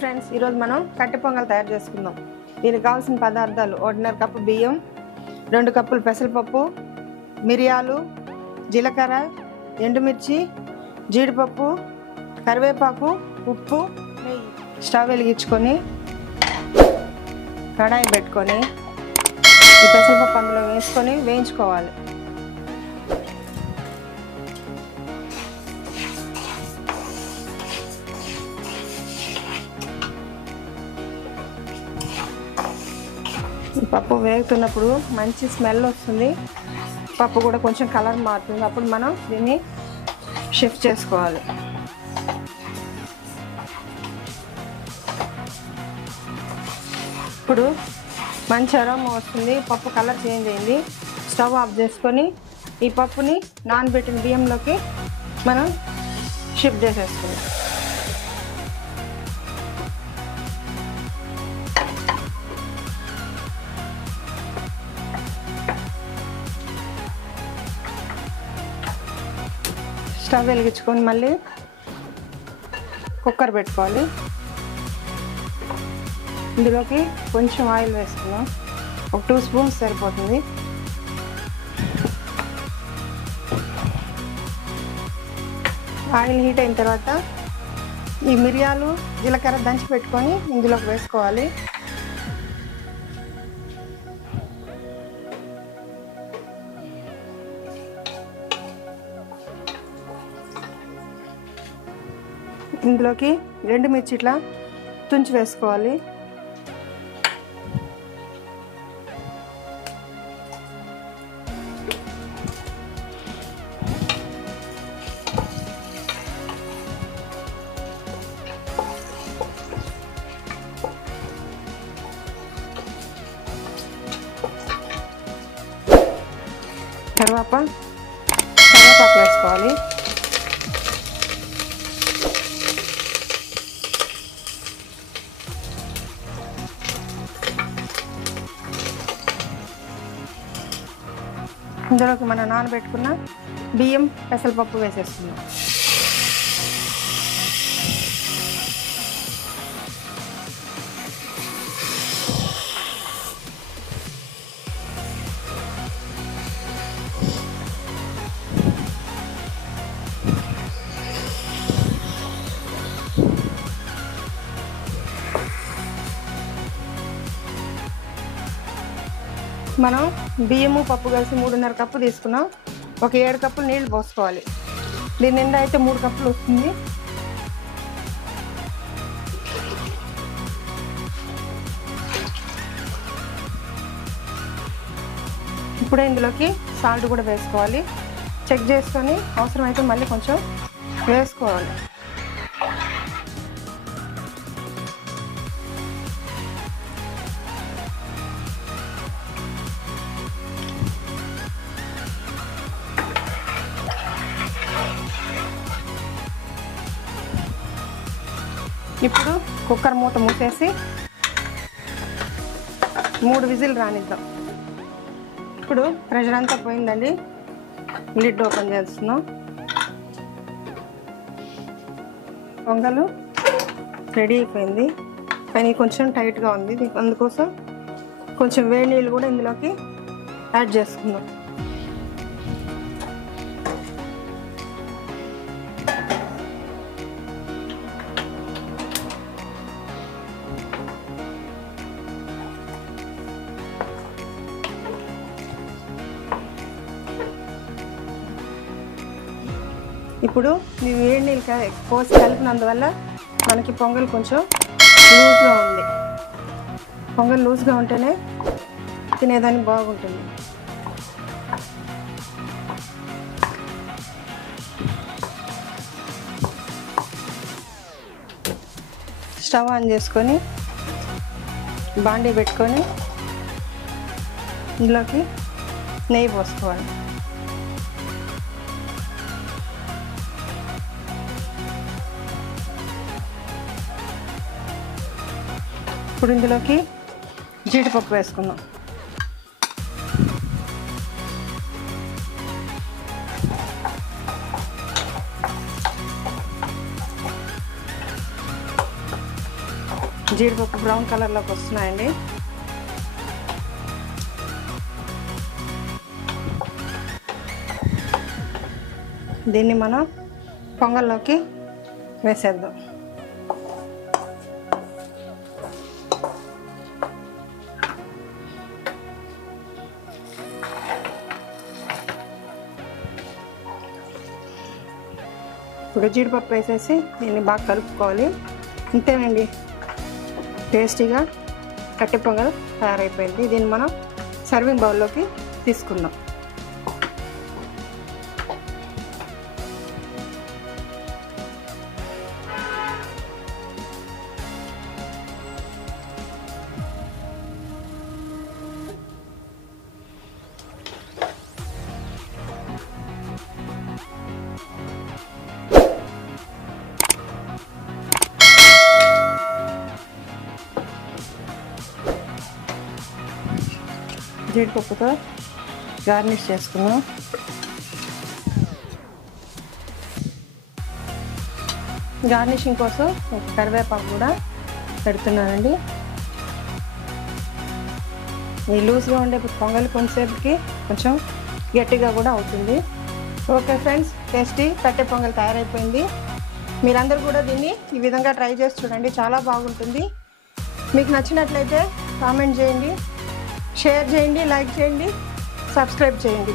Friends, ఈరోజు మనం కట్టె పొంగల్ తయారు చేసుకుందాం. దీనికి కావాల్సిన పదార్థాలు: 1.5 కప్పు బియ్యం, 2 కప్పులు పెసరపప్పు, మిరియాలు, జీలకర్ర, ఎండుమిర్చి, జీడిపప్పు, కరివేపాకు, ఉప్పు, నెయ్యి. స్టవ్ వెలిగించుకొని కడాయి పెట్టుకొని ఈ పెసరపప్పు అందులో వేసుకొని వేయించుకోవాలి. పప్పు వేగుతున్నప్పుడు మంచి స్మెల్ వస్తుంది, పప్పు కూడా కొంచెం కలర్ మారుతుంది. అప్పుడు మనం దీన్ని షిఫ్ట్ చేసుకోవాలి. ఇప్పుడు మంచి అరోమా వస్తుంది, పప్పు కలర్ చేంజ్ అయింది. స్టవ్ ఆఫ్ చేసుకొని ఈ పప్పుని నానబెట్టిన బియ్యంలోకి మనం షిఫ్ట్ చేసేసుకుందాం. స్టవ్ వెలిగించుకొని మళ్ళీ కుక్కర్ పెట్టుకోవాలి. ఇందులోకి కొంచెం ఆయిల్ వేసుకున్నాం, ఒక 2 స్పూన్స్ సరిపోతుంది. ఆయిల్ హీట్ అయిన తర్వాత ఈ మిరియాలు, జీలకర్ర దంచి పెట్టుకొని ఇందులోకి వేసుకోవాలి. ఇందులోకి ఎండుమిర్చి ఇట్లా తుంచి వేసుకోవాలి. కరివేపాకు వేసుకోవాలి. ఇందులోకి మనం నానబెట్టుకున్న బియ్యం, పెసరపప్పు వేసేస్తున్నాం. మనం బియ్యము, పప్పు కలిసి 3.5 కప్పు తీసుకున్నాం. ఒక 7 కప్పులు నీళ్ళు పోసుకోవాలి. దీని నిండా అయితే 3 కప్పులు వస్తుంది. ఇప్పుడే ఇందులోకి సాల్ట్ కూడా వేసుకోవాలి. చెక్ చేసుకొని అవసరమైతే మళ్ళీ కొంచెం వేసుకోవాలి. ఇప్పుడు కుక్కర్ మూత మూసేసి 3 విజిల్ రానిద్దాం. ఇప్పుడు ప్రెషర్ అంతా పోయిందండి. లిడ్ ఓపెన్ చేస్తున్నాం. పొంగలు రెడీ అయిపోయింది, కానీ కొంచెం టైట్గా ఉంది. అందుకోసం కొంచెం వేడి నీళ్ళు కూడా ఇందులోకి యాడ్ చేసుకుందాం. ఇప్పుడు ఈ వేడి నీళ్ళు పోసి కలిపినందువల్ల మనకి పొంగల్ కొంచెం లూజ్గా ఉంది. పొంగల్ లూజ్గా ఉంటేనే తినేదానికి బాగుంటుంది. స్టవ్ ఆన్ చేసుకొని బాండీ పెట్టుకొని ఇందులోకి నెయ్యి పోసుకోవాలి. ఇప్పుడు ఇందులోకి జీడిపప్పు వేసుకుందాం. జీడిపప్పు బ్రౌన్ కలర్లోకి వస్తున్నాయండి. దీన్ని మనం పొంగల్లోకి వేసేద్దాం. ఇప్పుడు జీడిపప్పు వేసేసి దీన్ని బాగా కలుపుకోవాలి. అంతేనండి, టేస్టీగా కట్టె పొంగల్ తయారైపోయింది. దీన్ని మనం సర్వింగ్ బౌల్లోకి తీసుకుందాం. జీడిపప్పుతో గార్నిష్ చేసుకున్నాం. గార్నిషింగ్ కోసం కరివేపాకు కూడా పెడుతున్నానండి. ఈ లూజ్గా ఉండే పొంగల్ కొంతసేపుకి కొంచెం గట్టిగా కూడా అవుతుంది. ఓకే ఫ్రెండ్స్, టేస్టీ కట్టె పొంగల్ తయారైపోయింది. మీరందరూ కూడా దీన్ని ఈ విధంగా ట్రై చేసి చూడండి, చాలా బాగుంటుంది. మీకు నచ్చినట్లయితే కామెంట్ చేయండి, షేర్ చేయండి, లైక్ చేయండి, సబ్స్క్రైబ్ చేయండి.